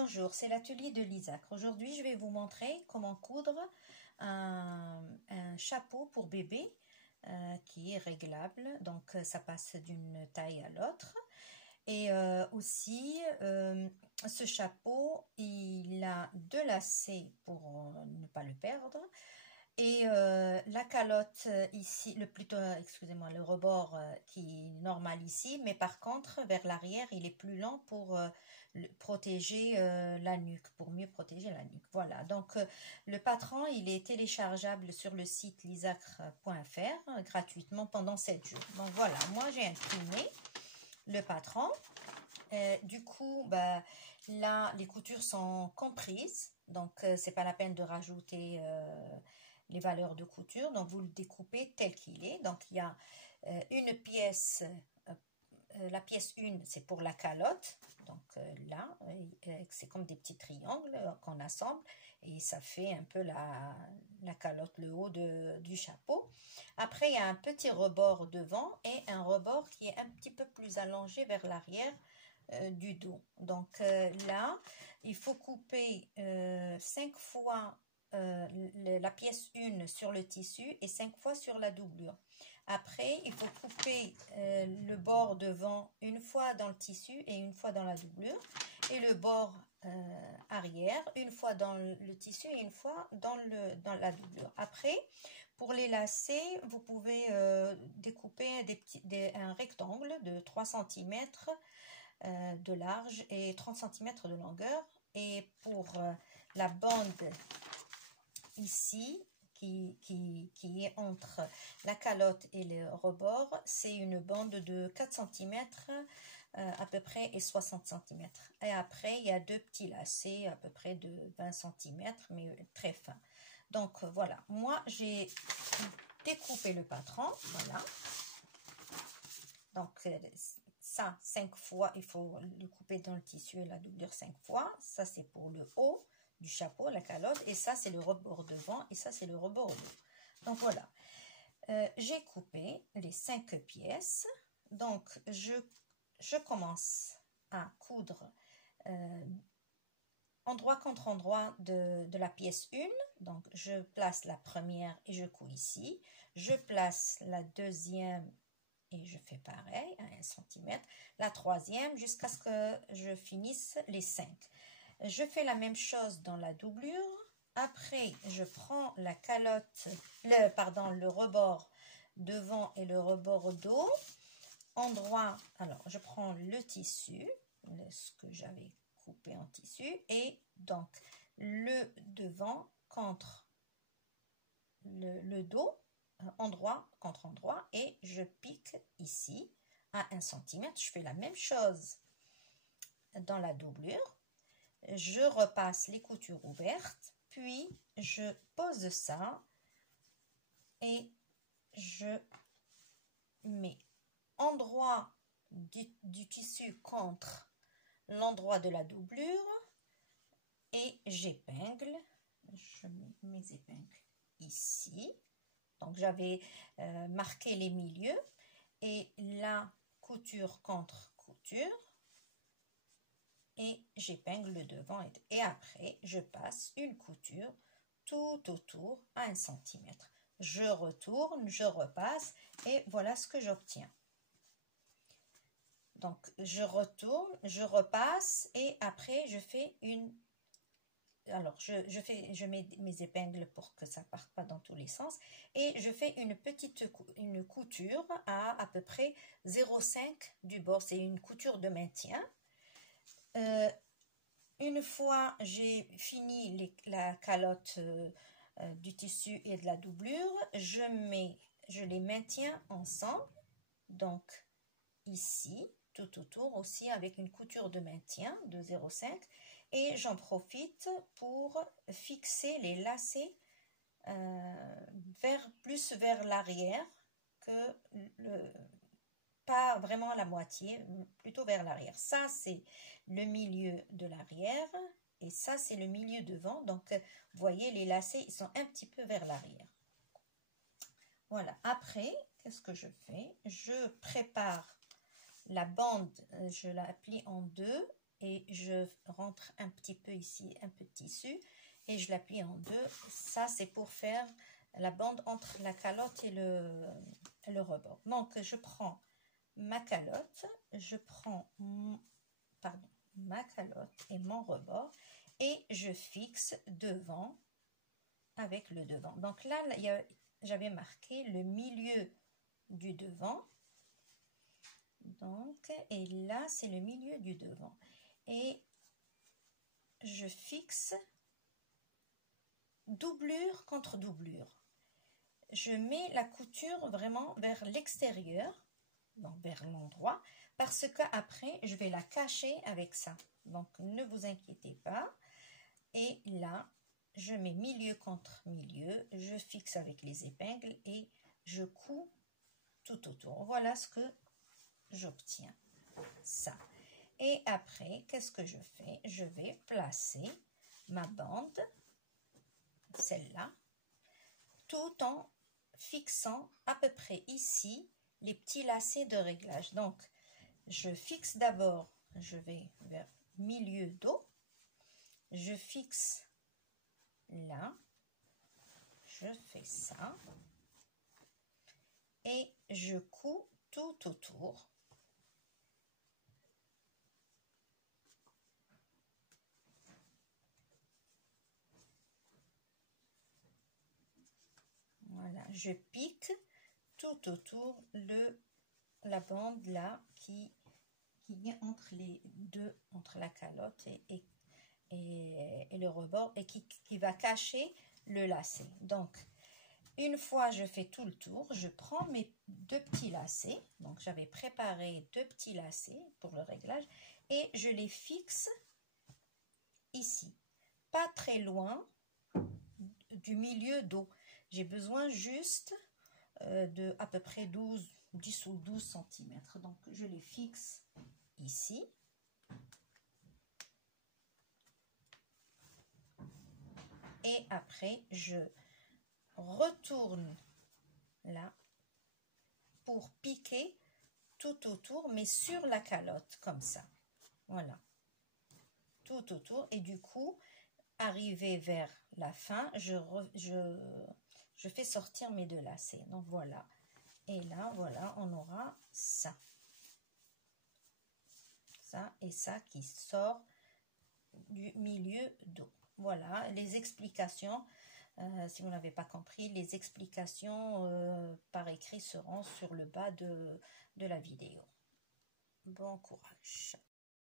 Bonjour, c'est l'atelier de l'Isaac. Aujourd'hui, je vais vous montrer comment coudre un chapeau pour bébé qui est réglable. Donc, ça passe d'une taille à l'autre. Et aussi, ce chapeau, il a deux lacets pour ne pas le perdre. Et la calotte ici, excusez-moi, le rebord qui est normal ici, mais par contre, vers l'arrière, il est plus lent pour protéger la nuque, pour mieux protéger la nuque. Voilà, donc le patron, il est téléchargeable sur le site lisacre.fr gratuitement pendant 7 jours. Donc voilà, moi j'ai imprimé le patron. Du coup, bah, là, les coutures sont comprises, donc c'est pas la peine de rajouter les valeurs de couture, donc vous le découpez tel qu'il est. Donc il y a une pièce, la pièce 1 c'est pour la calotte, donc là c'est comme des petits triangles qu'on assemble et ça fait un peu la calotte, le haut du chapeau. Après il y a un petit rebord devant et un rebord qui est un petit peu plus allongé vers l'arrière du dos. Donc là il faut couper 5 fois la pièce 1 sur le tissu et 5 fois sur la doublure. Après, il faut couper le bord devant une fois dans le tissu et une fois dans la doublure. Et le bord arrière, une fois dans le tissu et une fois dans la doublure. Après, pour les lacets, vous pouvez découper un rectangle de 3 cm de large et 30 cm de longueur. Et pour la bande ici, qui est entre la calotte et le rebord, c'est une bande de 4 cm à peu près et 60 cm. Et après, il y a deux petits lacets à peu près de 20 cm, mais très fins. Donc voilà, moi j'ai découpé le patron, voilà. Donc ça, 5 fois, il faut le couper dans le tissu et la doublure 5 fois. Ça, c'est pour le haut du chapeau, la calotte, et ça c'est le rebord devant et ça c'est le rebord dos. Donc voilà, j'ai coupé les 5 pièces. Donc je commence à coudre endroit contre endroit de la pièce 1. Donc je place la première et je couds ici, je place la deuxième et je fais pareil à 1 cm, la troisième jusqu'à ce que je finisse les 5. Je fais la même chose dans la doublure. Après, je prends la calotte, le rebord devant et le rebord dos. Endroit, alors je prends le tissu, ce que j'avais coupé en tissu, et donc le devant contre le dos, endroit contre endroit, et je pique ici à 1 cm. Je fais la même chose dans la doublure. Je repasse les coutures ouvertes, puis je pose ça et je mets endroit du tissu contre l'endroit de la doublure et j'épingle. Je mets mes épingles ici. Donc j'avais marqué les milieux et la couture contre couture. Et j'épingle le devant et après je passe une couture tout autour à 1 cm. Je retourne, je repasse et voilà ce que j'obtiens. Donc je retourne, je repasse et après je fais une... Alors je mets mes épingles pour que ça ne parte pas dans tous les sens et je fais une couture à peu près 0,5 du bord. C'est une couture de maintien. Une fois j'ai fini la calotte du tissu et de la doublure, je les maintiens ensemble, donc ici tout autour aussi avec une couture de maintien de 0,5 et j'en profite pour fixer les lacets plus vers l'arrière que pas vraiment la moitié, plutôt vers l'arrière. Ça, c'est le milieu de l'arrière et ça, c'est le milieu devant. Donc, vous voyez, les lacets, ils sont un petit peu vers l'arrière. Voilà. Après, qu'est-ce que je fais? Je prépare la bande, je la plie en deux et je rentre un petit peu ici, un peu de tissu, et je la plie en deux. Ça, c'est pour faire la bande entre la calotte et le rebord. Donc, je prends ma calotte, je prends ma calotte et mon rebord, et je fixe devant avec le devant. Donc là, j'avais marqué le milieu du devant. Donc, et là, c'est le milieu du devant. Et je fixe doublure contre doublure. Je mets la couture vraiment vers l'extérieur, donc vers l'endroit, parce qu'après, je vais la cacher avec ça. Donc, ne vous inquiétez pas. Et là, je mets milieu contre milieu, je fixe avec les épingles et je couds tout autour. Voilà ce que j'obtiens. Ça. Et après, qu'est-ce que je fais? Je vais placer ma bande, celle-là, tout en fixant à peu près ici les petits lacets de réglage. Donc, je fixe d'abord, je vais vers milieu dos, je fixe là, je fais ça et je couds tout autour. Voilà, je pique tout autour la bande là qui est entre les deux, entre la calotte et le rebord, et qui va cacher le lacet. Donc, une fois je fais tout le tour, je prends mes deux petits lacets, donc j'avais préparé deux petits lacets pour le réglage, et je les fixe ici, pas très loin du milieu dos. J'ai besoin juste de à peu près 10 ou 12 cm. Donc, je les fixe ici. Et après, je retourne là pour piquer tout autour, mais sur la calotte, comme ça. Voilà. Tout autour. Et du coup, arrivé vers la fin, je fais sortir mes deux lacets. Donc, voilà. Et là, voilà, on aura ça. Ça et ça qui sort du milieu dos. Voilà, les explications, si vous n'avez pas compris, les explications par écrit seront sur le bas de la vidéo. Bon courage.